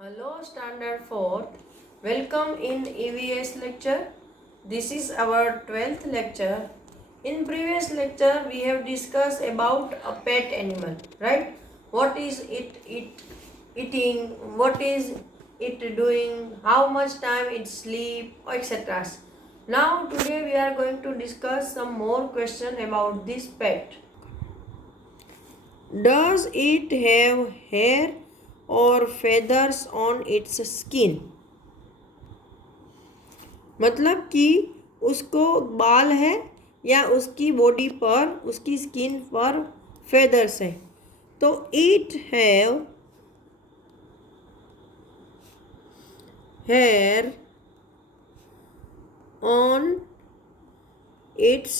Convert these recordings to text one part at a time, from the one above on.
Hello, Standard 4th. Welcome in EVS lecture. This is our 12th lecture. In previous lecture, we have discussed about a pet animal, right? What is it eating? What is it doing? How much time it sleep, etc. Now, today we are going to discuss some more question about this pet. Does it have hair और feathers on its skin? मतलब कि उसको बाल है या उसकी body पर उसकी स्किन पर फेदर्स है। तो it have hair on its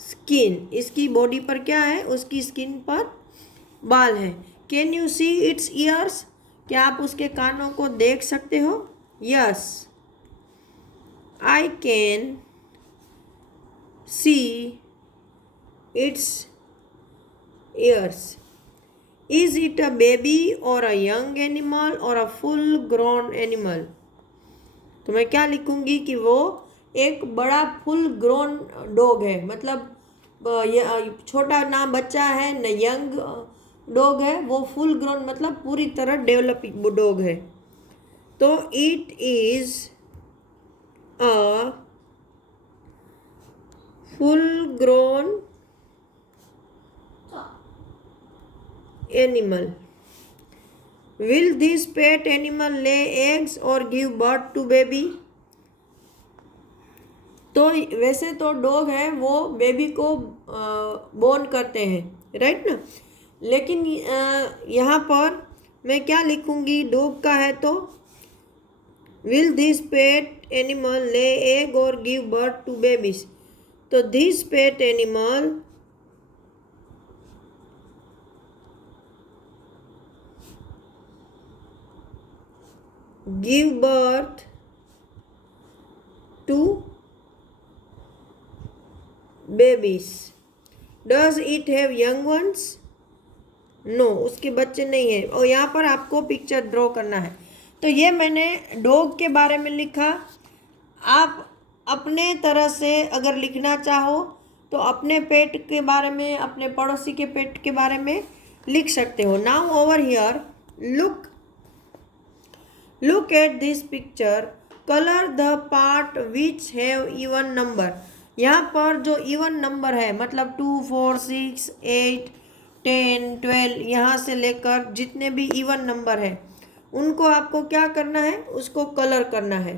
skin, इसकी बॉडी पर क्या है, उसकी स्किन पर बाल है। Can you see its ears, क्या आप उसके कानों को देख सकते हो? Yes, I can see its ears. Is it a baby और अ यंग एनिमल और अ फुल ग्रोन एनिमल? तो मैं क्या लिखूंगी कि वो एक बड़ा फुल ग्रोन डॉग है, मतलब छोटा ना बच्चा है न यंग डॉग है, वो फुल ग्रोन मतलब पूरी तरह डेवलपिंग डॉग है। तो it is a full grown animal. Will this pet animal lay eggs और गिव बर्थ टू बेबी? तो वैसे तो डॉग है वो बेबी को बोर्न करते हैं, राइट ना। लेकिन यहाँ पर मैं क्या लिखूँगी, डॉग का है तो will this pet animal lay egg और गिव बर्थ टू बेबीज? तो this pet animal give birth to babies. Does it have young ones? No, उसके बच्चे नहीं है। और यहाँ पर आपको पिक्चर ड्रॉ करना है। तो ये मैंने डॉग के बारे में लिखा। आप अपने तरह से अगर लिखना चाहो तो अपने पेट के बारे में, अपने पड़ोसी के पेट के बारे में लिख सकते हो। Now over here look at this picture, colour the part which have even number. यहाँ पर जो इवन नंबर है मतलब 2, 4, 6, 8, 10, 12, यहाँ से लेकर जितने भी इवन नंबर है उनको आपको क्या करना है, उसको कलर करना है।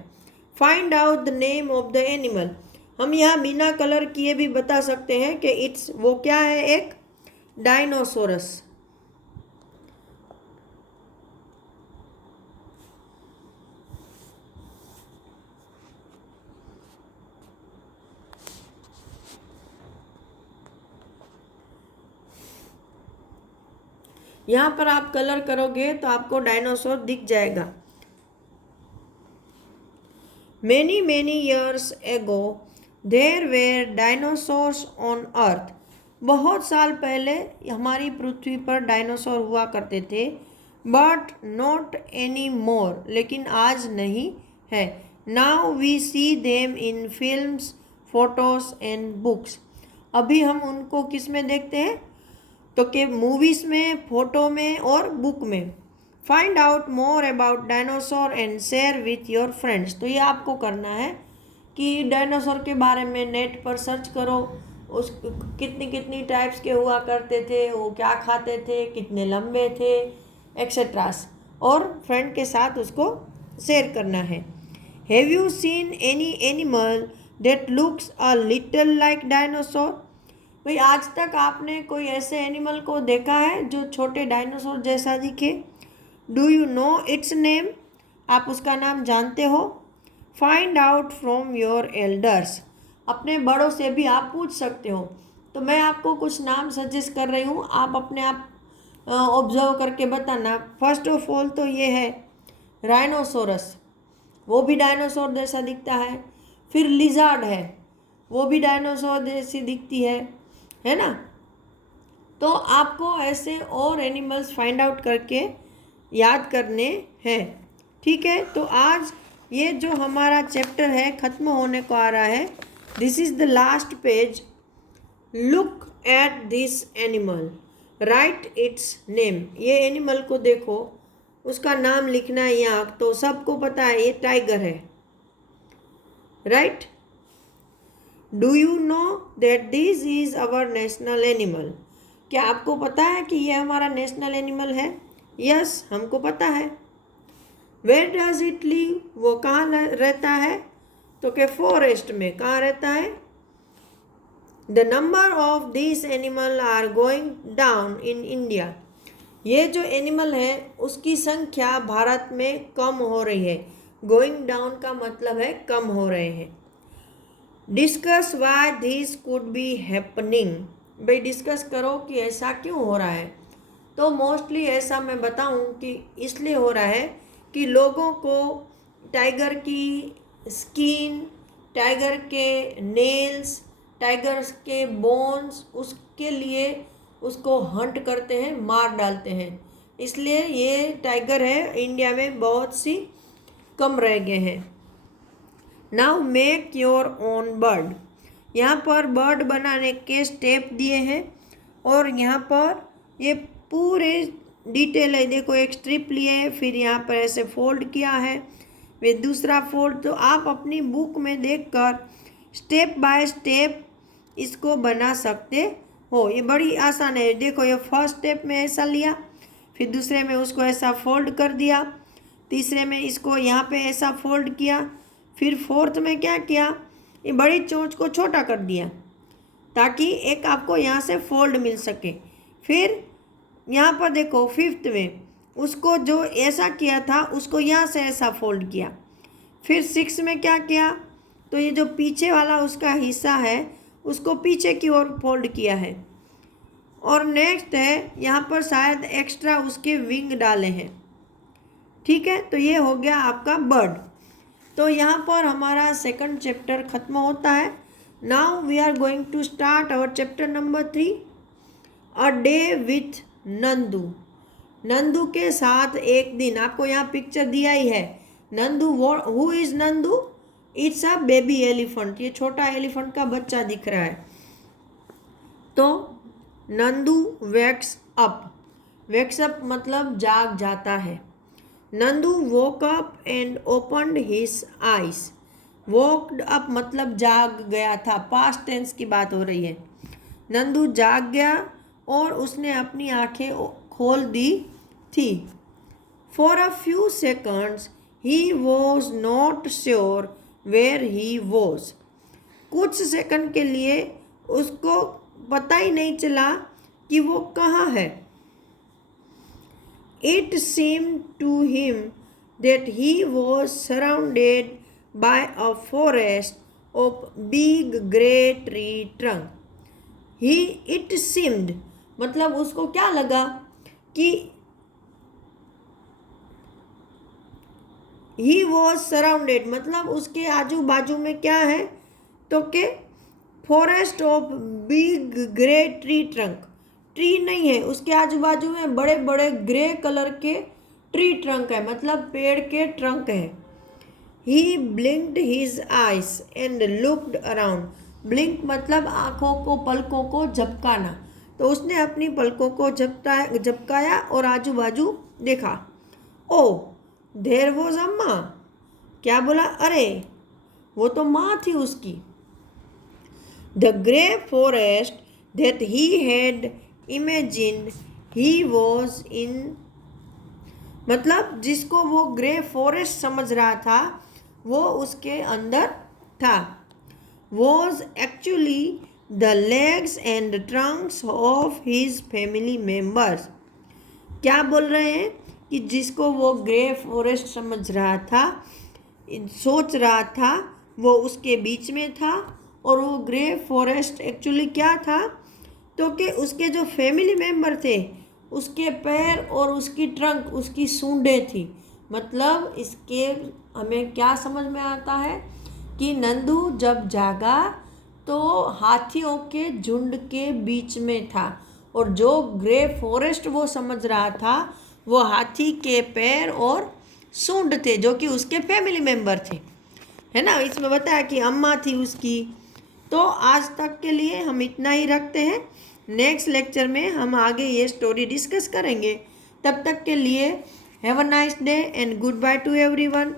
Find out the name of the animal. हम यहाँ बिना कलर किए भी बता सकते हैं कि इट्स वो क्या है, एक डायनोसोरस। यहाँ पर आप कलर करोगे तो आपको डायनासोर दिख जाएगा। Many many years ago there were dinosaurs on earth. बहुत साल पहले हमारी पृथ्वी पर डायनासोर हुआ करते थे। But not anymore, लेकिन आज नहीं है। Now we see them in films, photos and books. अभी हम उनको किस में देखते हैं, तो कि मूवीज़ में, फ़ोटो में और बुक में। Find out more about dinosaur and share with your friends. तो ये आपको करना है कि डायनासोर के बारे में नेट पर सर्च करो, उस कितनी कितनी टाइप्स के हुआ करते थे, वो क्या खाते थे, कितने लंबे थे, एक्सेट्रा, और फ्रेंड के साथ उसको शेयर करना है। Have you seen any animal that looks a little like dinosaur? भाई आज तक आपने कोई ऐसे एनिमल को देखा है जो छोटे डायनासोर जैसा दिखे? Do you no it's name? आप उसका नाम जानते हो? Find out from your elders. अपने बड़ों से भी आप पूछ सकते हो। तो मैं आपको कुछ नाम सजेस्ट कर रही हूँ, आप अपने आप ऑब्जर्व करके बताना। फर्स्ट ऑफ ऑल तो ये है राइनोसोरस, वो भी डायनासोर जैसा दिखता है। फिर लिजार्ड है, वो भी डायनासोर जैसी दिखती है ना। तो आपको ऐसे और एनिमल्स फाइंड आउट करके याद करने हैं। ठीक है, तो आज ये जो हमारा चैप्टर है ख़त्म होने को आ रहा है। This is the last page. Look at this animal, right it's name. ये एनिमल को देखो, उसका नाम लिखना है यहाँ। तो सबको पता है ये टाइगर है, right. Do you know that this is our national animal. क्या आपको पता है कि ये हमारा नेशनल एनिमल है? यस, हमको पता है। वेयर डज इट लिव, वो कहाँ रहता है? तो के फॉरेस्ट में। कहाँ रहता है? The number of this animal are going down in India. ये जो एनिमल है उसकी संख्या भारत में कम हो रही है। गोइंग डाउन का मतलब है कम हो रहे हैं। Discuss why this could be happening. भाई डिस्कस करो कि ऐसा क्यों हो रहा है। तो मोस्टली ऐसा मैं बताऊं कि इसलिए हो रहा है कि लोगों को टाइगर की स्किन, टाइगर के नेल्स, टाइगर के बोन्स, उसके लिए उसको हंट करते हैं, मार डालते हैं। इसलिए ये टाइगर है इंडिया में बहुत सी कम रह गए हैं। Now make your own bird. यहाँ पर बर्ड बनाने के स्टेप दिए हैं और यहाँ पर ये पूरे डिटेल है। देखो, एक स्ट्रिप लिए है, फिर यहाँ पर ऐसे फोल्ड किया है, वे दूसरा फोल्ड। तो आप अपनी बुक में देखकर स्टेप बाय स्टेप इसको बना सकते हो। ये बड़ी आसान है। देखो, ये फर्स्ट स्टेप में ऐसा लिया, फिर दूसरे में उसको ऐसा फोल्ड कर दिया, तीसरे में इसको यहाँ पे ऐसा फोल्ड किया, फिर फोर्थ में क्या किया, ये बड़ी चोंच को छोटा कर दिया ताकि एक आपको यहाँ से फोल्ड मिल सके। फिर यहाँ पर देखो फिफ्थ में उसको जो ऐसा किया था उसको यहाँ से ऐसा फोल्ड किया। फिर सिक्स में क्या किया, तो ये जो पीछे वाला उसका हिस्सा है उसको पीछे की ओर फोल्ड किया है। और नेक्स्ट है यहाँ पर शायद एक्स्ट्रा उसके विंग डाले हैं। ठीक है, तो ये हो गया आपका बर्ड। तो यहाँ पर हमारा सेकंड चैप्टर ख़त्म होता है। Now we are going to start our chapter number 3, a day with Nandu. Nandu के साथ एक दिन। आपको यहाँ पिक्चर दिया ही है। Nandu, who is Nandu? It's a baby elephant. ये छोटा एलिफेंट का बच्चा दिख रहा है। तो Nandu wakes up. Wakes up मतलब जाग जाता है। Nandu woke up and opened his eyes. Woked up मतलब जाग गया था, पास्ट टेंस की बात हो रही है। नंदू जाग गया और उसने अपनी आंखें खोल दी थी। For a few seconds he was not sure where he was. कुछ सेकंड के लिए उसको पता ही नहीं चला कि वो कहाँ है। It seemed to him that he was surrounded by a forest of big grey tree trunk. It seemed मतलब उसको क्या लगा कि he was surrounded मतलब उसके आजू बाजू में क्या है, तो के forest of big grey tree trunk. Tree नहीं है, उसके आजू बाजू में बड़े बड़े ग्रे कलर के ट्री ट्रंक है, मतलब पेड़ के ट्रंक है। He blinked his eyes and looked around. Blink मतलब आँखों को, पलकों को झपकाना। तो उसने अपनी पलकों को झपकाया और आजू बाजू देखा। ओ देयर वॉज अम्मा। क्या बोला? अरे वो तो माँ थी उसकी। The grey forest that he had imagined he was in, मतलब जिसको वो ग्रे फॉरेस्ट समझ रहा था वो उसके अंदर था। was actually the legs and trunks of his family members। क्या बोल रहे हैं कि जिसको वो ग्रे फॉरेस्ट समझ रहा था, सोच रहा था, वो उसके बीच में था। और वो ग्रे फॉरेस्ट एक्चुअली क्या था, तो कि उसके जो फैमिली मेम्बर थे उसके पैर और उसकी ट्रंक, उसकी सूंडें थी। मतलब इसके हमें क्या समझ में आता है कि नंदू जब जागा तो हाथियों के झुंड के बीच में था और जो ग्रे फॉरेस्ट वो समझ रहा था वो हाथी के पैर और सूंड थे जो कि उसके फैमिली मेंबर थे, है ना। इसमें बताया कि अम्मा थी उसकी। तो आज तक के लिए हम इतना ही रखते हैं। नेक्स्ट लेक्चर में हम आगे ये स्टोरी डिस्कस करेंगे। तब तक के लिए have a nice day and good by two everyone.